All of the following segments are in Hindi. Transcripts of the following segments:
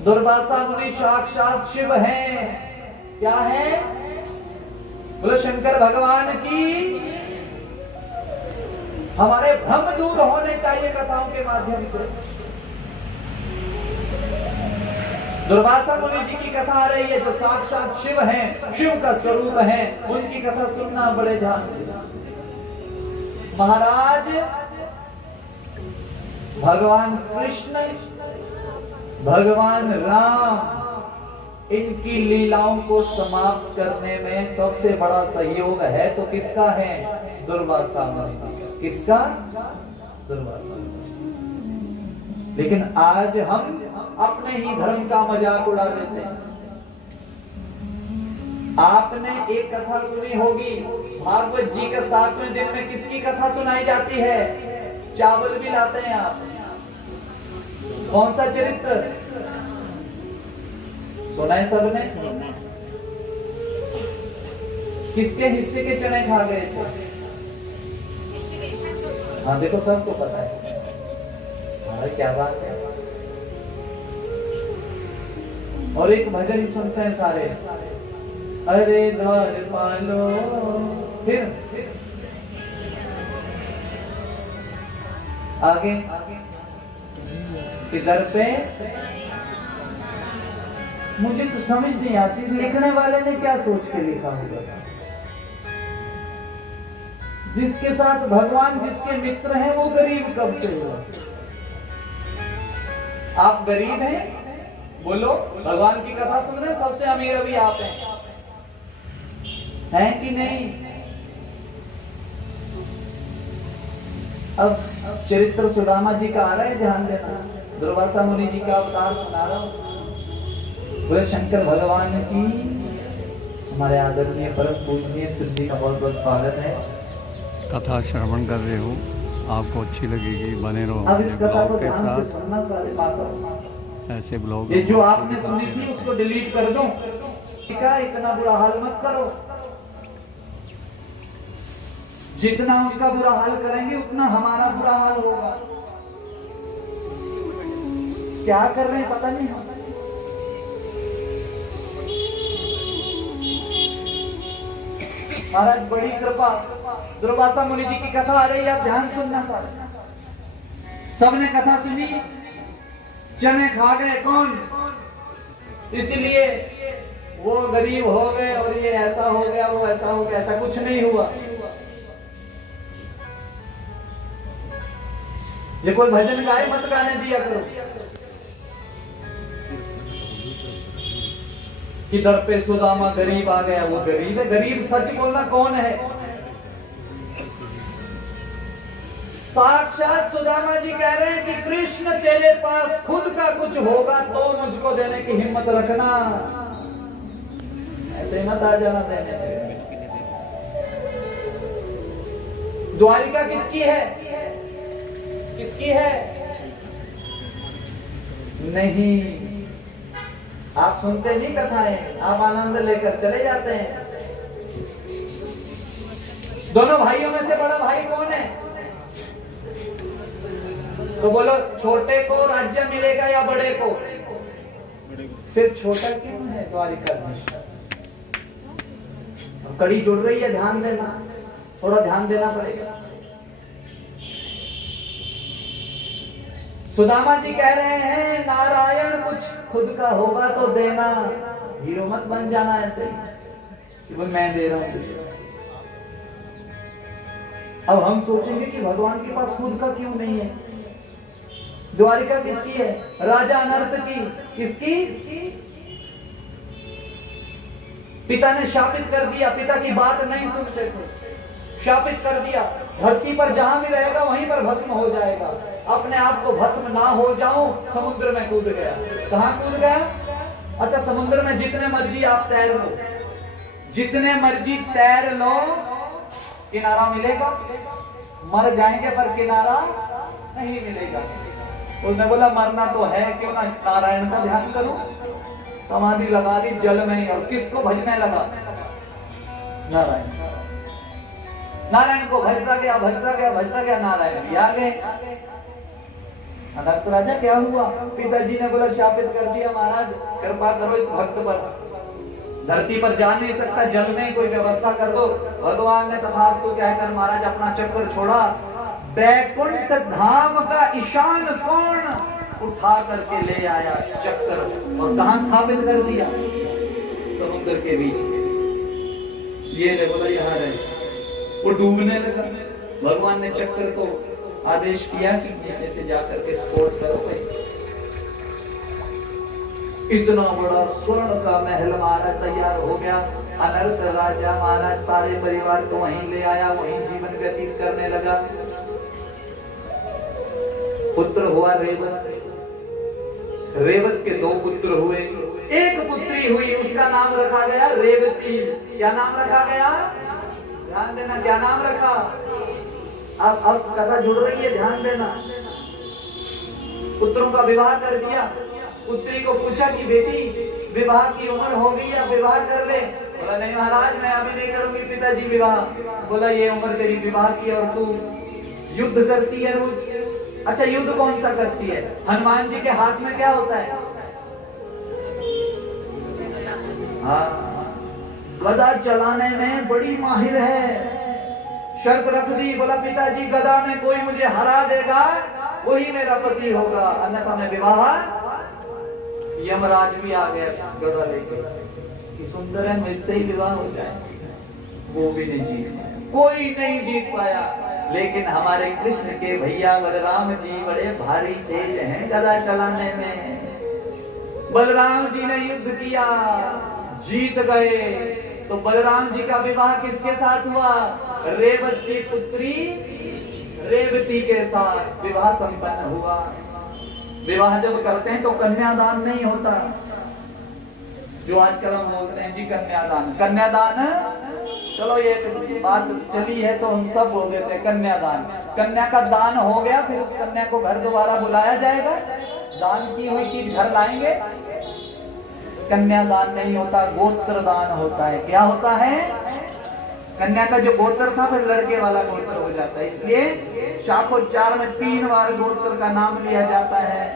दुर्वासा मुनि साक्षात शिव हैं। क्या है? बोलो शंकर भगवान की। हमारे भ्रम दूर होने चाहिए कथाओं के माध्यम से। दुर्वासा मुनि जी की कथा आ रही है, जो साक्षात शिव हैं, शिव का स्वरूप है, उनकी कथा सुनना बड़े ध्यान से। महाराज भगवान कृष्ण, भगवान राम, इनकी लीलाओं को समाप्त करने में सबसे बड़ा सहयोग है तो किसका है? दुर्वासा मुनि। किसका? दुर्वासा मुनि। लेकिन आज हम अपने ही धर्म का मजाक उड़ा देते हैं। आपने एक कथा सुनी होगी, भागवत जी के 7वें दिन में किसकी कथा सुनाई जाती है? चावल भी लाते हैं आप। कौन सा चरित्र सुना है सबने? किसके हिस्से के चने खा गए थे? हाँ देखो, सबको पता है। अरे क्या बात है। और एक भजन सुनते हैं सारे, अरे द्वार पालो। फिर आगे इधर पे मुझे तो समझ नहीं आती, लिखने वाले ने क्या सोच के लिखा होगा। जिसके साथ भगवान जिसके मित्र हैं वो गरीब कब से हुआ? आप गरीब हैं? बोलो, भगवान की कथा सुन रहे हैं, सबसे अमीर अभी आप हैं कि नहीं? अब चरित्र सुदामा जी का आ रहा है, ध्यान देना। दुर्वासा मुनि जी का अवतार सुना रहा हूं। बोले शंकर भगवान की। हमारे आदरणीय परम पूजनीय सूर्य जी का बहुत बहुत स्वागत है। कथा श्रवण कर रहे हो, आपको अच्छी लगेगी, बने रहो अब इस कथा को के ध्यान से साथ। सुनना सारे बातों। ऐसे ब्लॉग ये जो आपने सुनी थी उसको डिलीट कर दो। ठीक है, इतना बुरा हाल मत करो। जितना उनका बुरा हाल करेंगे उतना हमारा बुरा हाल होगा। क्या कर रहे हैं पता नहीं हम। महाराज बड़ी कृपा, दुर्वासा मुनि जी की कथा आ रही है, आप ध्यान सुनना सारे। सबने कथा सुनी, चने खा गए कौन? इसलिए वो गरीब हो गए और ये ऐसा हो गया, वो ऐसा हो गया। ऐसा कुछ नहीं हुआ। ये कोई भजन गाए मत गाने दिया करो कि दर पे सुदामा गरीब आ गया। वो गरीब है, गरीब सच बोलना कौन है? साक्षात सुदामा जी कह रहे हैं कि कृष्ण तेरे पास खुद का कुछ होगा तो मुझको देने की हिम्मत रखना, ऐसे मत आ जाना देने। द्वारिका किसकी है? किसकी है? नहीं, आप सुनते नहीं कथाएं, आप आनंद लेकर चले जाते हैं। दोनों भाइयों में से बड़ा भाई कौन है? तो बोलो, छोटे को राज्य मिलेगा या बड़े को? फिर छोटा क्यों है द्वारिका में? कड़ी जुड़ रही है, ध्यान देना, थोड़ा ध्यान देना पड़ेगा। सुदामा जी कह रहे हैं नारायण कुछ खुद का होगा तो देना, हीरो मत बन जाना ऐसे कि वो मैं दे रहा हूं तुझे। अब हम सोचेंगे कि भगवान के पास खुद का क्यों नहीं है। द्वारिका किसकी है? राजा अनर्थ की। किसकी? पिता ने शापित कर दिया, पिता की बात नहीं सुनते थे, शापित कर दिया, धरती पर जहां भी रहेगा वहीं पर भस्म हो जाएगा। अपने आप को भस्म ना हो जाऊं, समुद्र में कूद गया। कहां कूद गया? अच्छा, समुद्र में जितने मर्जी आप तैर लो, जितने मर्जी तैर लो, किनारा मिलेगा? मर जाएंगे पर किनारा नहीं मिलेगा। उसने बोला मरना तो है, क्यों ना नारायण का ध्यान करूं। समाधि लगा ली जल में ही, और किसको भजने लगा? नारायण। नारायण को भजता गया, भजता गया, भजता गया, नारायण भी आ गए। अनर्थ राजा क्या हुआ? पिताजी ने बोला शापित कर दिया महाराज, कृपा करो इस भक्त पर, धरती पर जा नहीं सकता, जल में कोई व्यवस्था कर दो। भगवान ने तथास्तु कहकर महाराज अपना चक्कर छोड़ा, बैकुंठ धाम का ईशान कोण उठा करके ले आया चक्कर, और कहां स्थापित कर दिया? समुद्र के बीच में। ये ले बोला यहाँ रहे, वो डूबने लगा। भगवान ने चक्कर को आदेश किया कि नीचे से जाकर के स्फोट करो। इतना बड़ा स्वर्ण का महल महाराज तैयार हो गया। अनर्थ राजा महाराज सारे परिवार को वहीं ले आया, वहीं जीवन व्यतीत करने लगा। पुत्र हुआ रेवत, रेवत के 2 पुत्र हुए, एक पुत्री हुई, उसका नाम रखा गया रेवती। क्या नाम रखा गया? ध्यान देना, क्या नाम रखा? अब कथा जुड़ रही है, ध्यान देना। पुत्रों का विवाह कर दिया। पुत्री को पूछा कि बेटी विवाह की उम्र हो गई, अब विवाह कर ले। बोला नहीं महाराज, मैं अभी नहीं करूंगी पिताजी विवाह। बोला ये उम्र तेरी विवाह की और तू युद्ध करती है रोज। अच्छा युद्ध कौन सा करती है? हनुमान जी के हाथ में क्या होता है? हाँ, गदा चलाने में बड़ी माहिर है। शर्त रख दी, बोला पिताजी गदा में कोई मुझे हरा देगा वही मेरा पति होगा, अन्यथा मैं विवाह। यमराज भी आ गया गदा लेकर कि सुंदर है, मुझसे ही विवाह हो जाए। वो भी नहीं जीत पाया, कोई नहीं जीत पाया। लेकिन हमारे कृष्ण के भैया बलराम जी बड़े भारी तेज हैं गदा चलाने में। बलराम जी ने युद्ध किया, जीत गए। तो बलराम जी का विवाह किसके साथ हुआ? रेवत की पुत्री रेवती के साथ विवाह संपन्न हुआ। विवाह जब करते हैं तो कन्यादान नहीं होता, जो आजकल हम बोलते हैं जी कन्यादान। कन्यादान, चलो ये बात चली है तो हम सब बोल देते हैं कन्यादान। कन्या का दान हो गया, फिर उस कन्या को घर दोबारा बुलाया जाएगा, दान की हुई चीज घर लाएंगे। कन्यादान नहीं होता, गोत्र दान होता है। क्या होता है? कन्या का जो गोत्र था फिर लड़के वाला गोत्र हो जाता है। इसलिए शाखोच्चार में 3 बार गोत्र का नाम लिया जाता है,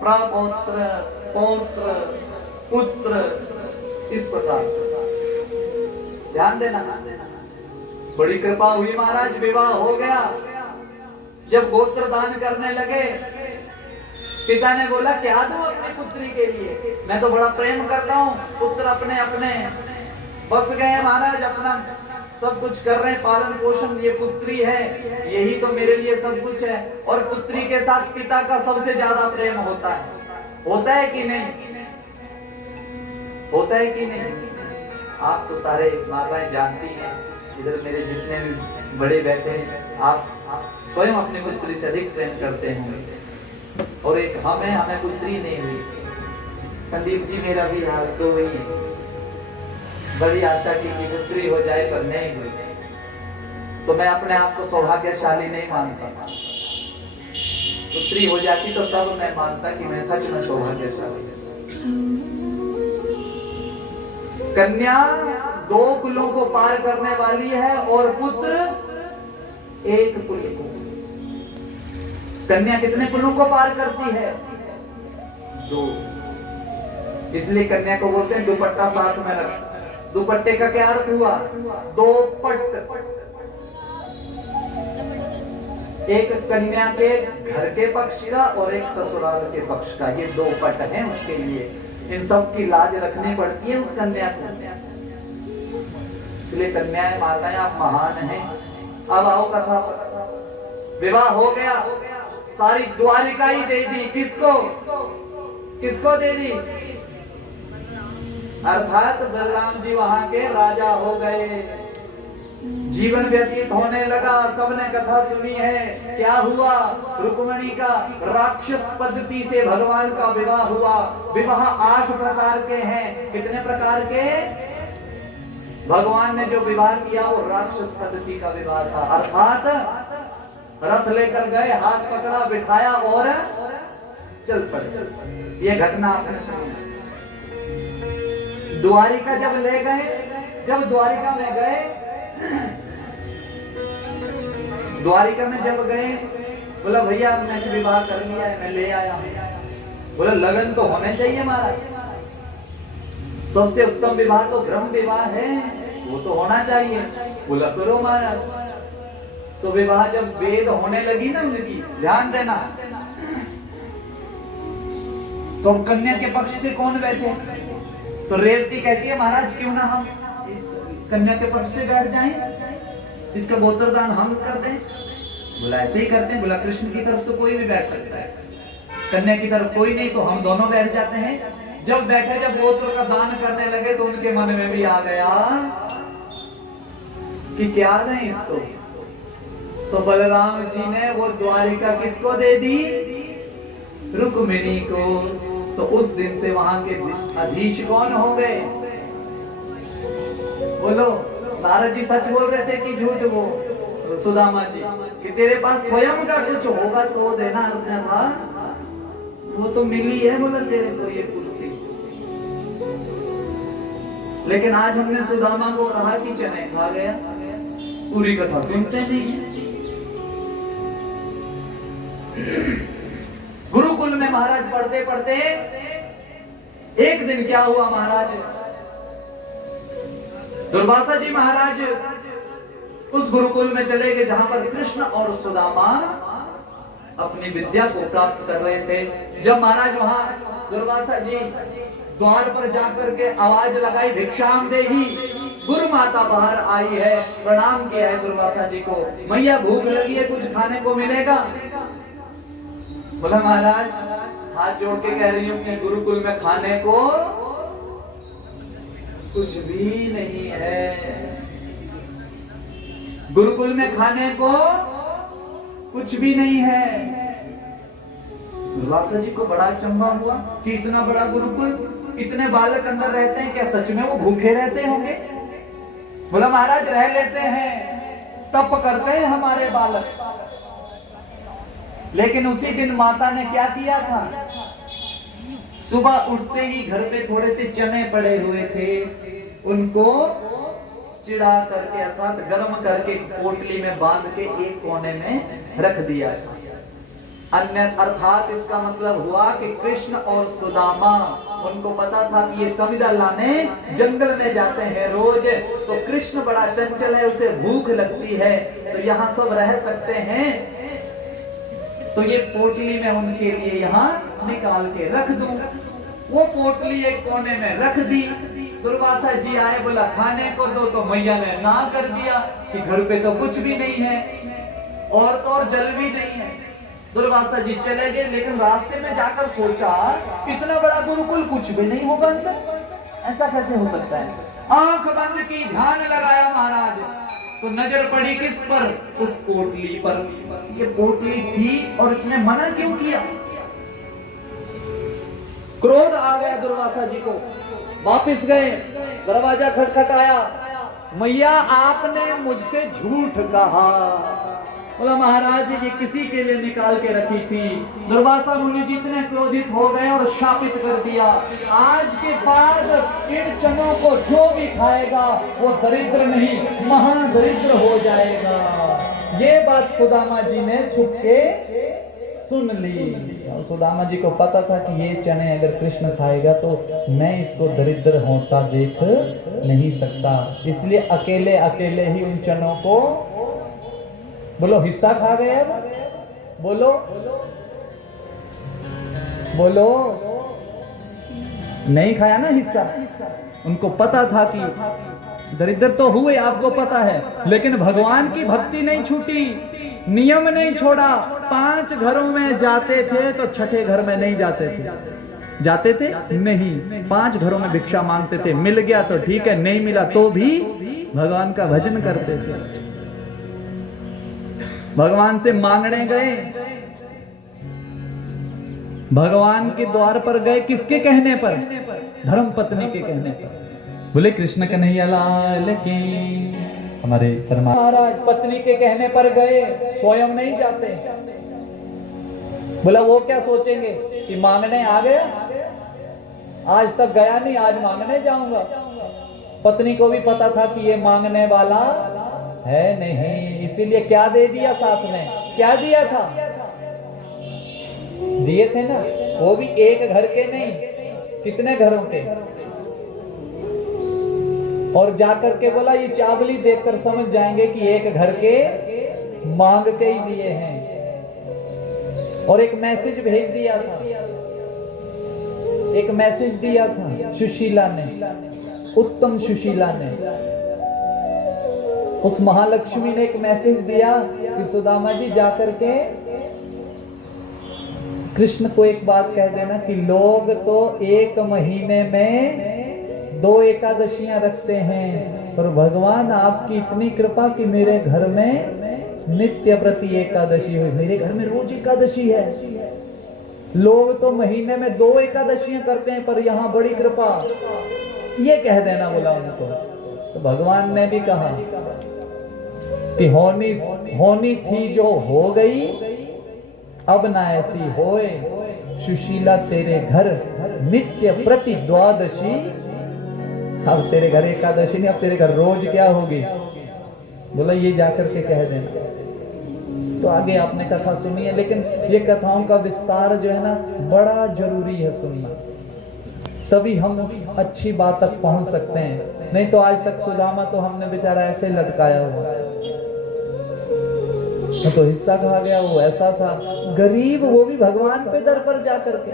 प्रपौत्र, पौत्र, पुत्र, इस प्रकार से। ध्यान देना, बड़ी कृपा हुई महाराज, विवाह हो गया। जब गोत्र दान करने लगे, पिता ने बोला क्या दूं अपनी पुत्री के लिए? मैं तो बड़ा प्रेम करता हूँ। पुत्र अपने अपने बस गए महाराज, अपना सब कुछ कर रहे हैं, पालन पोषण। ये पुत्री है, यही तो मेरे लिए सब कुछ है। और पुत्री के साथ पिता का सबसे ज्यादा प्रेम होता है। होता है कि नहीं? होता है कि नहीं? आप तो सारे माताएं जानती हैं, इधर मेरे जितने भी बड़े बैठे हैं, आप स्वयं अपनी पुत्री से अधिक प्रेम करते होंगे। और एक हमें पुत्री नहीं हुई। संदीप जी मेरा भी हाल तो वही है, बड़ी आशा की कि पुत्री हो जाए पर नहीं हुई। तो मैं अपने आप को सौभाग्यशाली नहीं मानता। पुत्री हो जाती तो तब मैं मानता कि मैं सच में सौभाग्यशाली। कन्या 2 कुलों को पार करने वाली है और पुत्र 1 कुल को। कन्या कितने कुलों को पार करती है? 2। इसलिए कन्या को बोलते हैं दुपट्टा साथ में रख। दुपट्टे का क्या अर्थ हुआ? 2 पट। एक कन्या के घर के पक्ष का और एक ससुराल के पक्ष का, ये 2 पट हैं उसके लिए। इन सब की लाज रखनी पड़ती है उस कन्या को। इसलिए कन्याएं माताएं आप महान हैं। अब आओ कथा पर। विवाह हो गया, सारी द्वारिका ही दे दी। किसको? किसको दे दी? अर्थात बलराम जी वहां के राजा हो गए। जीवन व्यतीत होने लगा। सबने कथा सुनी है, क्या हुआ? रुक्मिणी का राक्षस पद्धति से भगवान का विवाह हुआ। विवाह 8 प्रकार के हैं। कितने प्रकार के? भगवान ने जो विवाह किया वो राक्षस पद्धति का विवाह था। अर्थात रथ लेकर गए, हाथ पकड़ा, बिठाया और चल पड़े। ये घटना आपने सुनी। द्वारिका जब ले गए, जब द्वारिका में गए, द्वारिका में जब गए बोला भैया मैंने विवाह कर लिया है, मैं ले आया हूं। बोला लगन तो होने चाहिए महाराज, सबसे उत्तम विवाह तो ब्रह्म विवाह है, वो तो होना चाहिए। बोला करो महाराज। तो विवाह जब वेद होने लगी ना उनकी, ध्यान देना, तो कन्या के पक्ष से कौन बैठे? तो रेवती कहती है महाराज क्यों ना हम कन्या के पक्ष से बैठ जाएं, इसका गोत्रदान हम कर दें। बोला ऐसे ही करते हैं। बोला कृष्ण की तरफ तो कोई भी बैठ सकता है, कन्या की तरफ कोई नहीं, तो हम दोनों बैठ जाते हैं। जब बैठे, जब गोत्र का दान करने लगे तो उनके मन में भी आ गया कि क्या दें इसको। तो बलराम जी ने वो द्वारिका किसको दे दी? रुक्मिणी को। तो उस दिन से वहां के अधीश कौन हो गए? बोलो, नारद जी सच बोल रहे थे कि झूठ? वो सुदामा जी कि तेरे पास स्वयं का कुछ होगा तो देना। था वो तो मिली है बोला तेरे को ये कुर्सी। लेकिन आज हमने सुदामा को कहा कि चने खा गया, पूरी कथा सुनते नहीं। गुरुकुल में महाराज पढ़ते पढ़ते एक दिन क्या हुआ महाराज, दुर्वासा जी महाराज उस गुरुकुल में चले गए जहां पर कृष्ण और सुदामा अपनी विद्या को प्राप्त कर रहे थे। जब महाराज वहां दुर्वासा जी द्वार पर जाकर के आवाज लगाई भिक्षाम देही, गुरु माता बाहर आई है, प्रणाम किया है दुर्वासा जी को, मैया भूख लगी है, कुछ खाने को मिलेगा? बोला महाराज हाथ जोड़ के कह रही हूं कि गुरुकुल में खाने को कुछ भी नहीं है, गुरुकुल में खाने को कुछ भी नहीं है। दुर्वासा जी को बड़ा अचंभा हुआ कि इतना बड़ा गुरुकुल, इतने बालक अंदर रहते हैं, क्या सच में वो भूखे रहते होंगे? बोला महाराज रह लेते हैं, तप करते हैं हमारे बालक। लेकिन उसी दिन माता ने क्या किया था, सुबह उठते ही घर पे थोड़े से चने पड़े हुए थे, उनको चिड़ा करके अर्थात गर्म करके पोटली में बांध के एक कोने में रख दिया। अन्य अर्थात इसका मतलब हुआ कि कृष्ण और सुदामा, उनको पता था कि ये समिधा लाने जंगल में जाते हैं रोज, तो कृष्ण बड़ा चंचल है, उसे भूख लगती है, तो यहाँ सब रह सकते हैं, तो ये पोटली में उनके लिए यहाँ निकाल के रख दूं। वो पोटली एक कोने में रख दी। दुर्वासा जी आए, बोला खाने को दो, तो मैया ने ना कर दिया कि घर पे तो कुछ भी नहीं है और तो और जल भी नहीं है। दुर्वासा जी चले गए, लेकिन रास्ते में जाकर सोचा इतना बड़ा गुरुकुल कुछ भी नहीं होगा अंदर, ऐसा कैसे हो सकता है? आंख बंद की, ध्यान लगाया महाराज, तो नजर पड़ी किस पर? उस पोटली पर। ये पोटली थी और इसने मना क्यों किया? क्रोध आ गया दुर्वासा जी को। वापिस गए, दरवाजा खटखटाया, मैया आपने मुझसे झूठ कहा। बोला महाराज ये किसी के लिए निकाल के रखी थी। दुर्वासा मुनि जी इतने क्रोधित हो गए और शापित कर दिया, आज के बाद इन चनों को जो भी खाएगा वो दरिद्र नहीं महादरिद्र हो जाएगा। ये बात सुदामा जी ने छुप के सुन ली। और सुदामा जी को पता था कि ये चने अगर कृष्ण खाएगा तो मैं इसको दरिद्र होता देख नहीं सकता, इसलिए अकेले अकेले ही उन चनों को, बोलो हिस्सा खा गए। अब बोलो बोलो, नहीं खाया ना हिस्सा। उनको पता था कि दरिद्र तो हुए, आपको पता है, लेकिन भगवान की भक्ति नहीं छूटी, नियम नहीं छोड़ा। 5 घरों में जाते थे तो छठे घर में नहीं जाते थे, जाते थे नहीं, 5 घरों में भिक्षा मांगते थे, मिल गया तो ठीक है, नहीं मिला तो भी भगवान का भजन करते थे। भगवान से मांगने गए, भगवान के द्वार पर गए, किसके कहने पर? धर्म पत्नी के कहने पर। बोले कृष्ण कन्हैया लाल की, हमारे महाराज पत्नी के कहने पर गए, स्वयं नहीं जाते। बोला वो क्या सोचेंगे कि मांगने आ गया, आज तक गया नहीं, आज मांगने जाऊंगा। पत्नी को भी पता था कि ये मांगने वाला है नहीं, इसीलिए क्या दे दिया साथ में? क्या दिया था? दिए थे ना, वो भी एक घर के नहीं, कितने घरों के। और जाकर के बोला ये चावली देखकर समझ जाएंगे कि एक घर के मांग के ही दिए हैं। और एक मैसेज भेज दिया था, एक मैसेज दिया था सुशीला ने, उत्तम सुशीला ने। उस महालक्ष्मी ने एक मैसेज दिया कि सुदामा जी जाकर के कृष्ण को एक बात कह देना कि लोग तो एक महीने में 2 एकादशियां रखते हैं, पर भगवान आपकी इतनी कृपा कि मेरे घर में नित्य प्रति एकादशी हुई। मेरे घर में रोज एकादशी है। लोग तो महीने में 2 एकादशियां करते हैं, पर यहां बड़ी कृपा, ये कह देना बोला उनको। तो भगवान ने भी कहा कि होनी थी जो हो गई, अब ना ऐसी होए। सुशीला तेरे घर नित्य प्रति द्वादशी, अब तेरे घर एकादशी नहीं, अब तेरे घर रोज क्या होगी। बोला ये जाकर के कह देना। तो आगे आपने कथा सुनी है, लेकिन ये कथाओं का विस्तार जो है ना बड़ा जरूरी है सुनना, तभी हम उस अच्छी बात तक पहुंच सकते हैं। नहीं तो आज तक सुदामा तो हमने बेचारा ऐसे लटकाया हुआ है, तो हिस्सा कहा गया वो ऐसा था गरीब, वो भी भगवान पे दर पर जाकर के।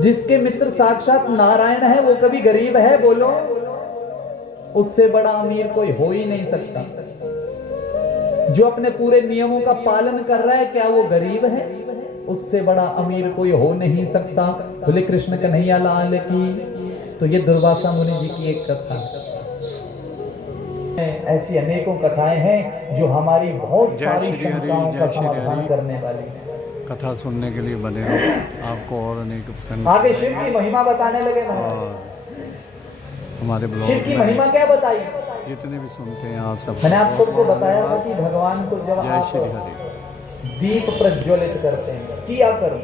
जिसके मित्र साक्षात नारायण है वो कभी गरीब है बोलो? उससे बड़ा अमीर कोई हो ही नहीं सकता। जो अपने पूरे नियमों का पालन कर रहा है, क्या वो गरीब है? उससे बड़ा अमीर कोई हो नहीं सकता। बोले कृष्ण कन्हैया लाल की। तो ये दुर्वासा मुनि जी की एक कथा, ऐसी अनेकों कथाएं हैं जो हमारी बहुत सारी शंकाओं का समाधान करने वाली है। कथा सुनने के लिए बने रहो, आपको और अनेक प्रसन्न। आगे शिव की महिमा बताने लगे और हमारे ब्लॉग शिव की महिमा क्या बताई? जितने भी सुनते हैं आप सब, मैंने आप सबको बताया था कि भगवान को जब जय आप श्री हरि। दीप प्रज्वलित करते हैं, किया करो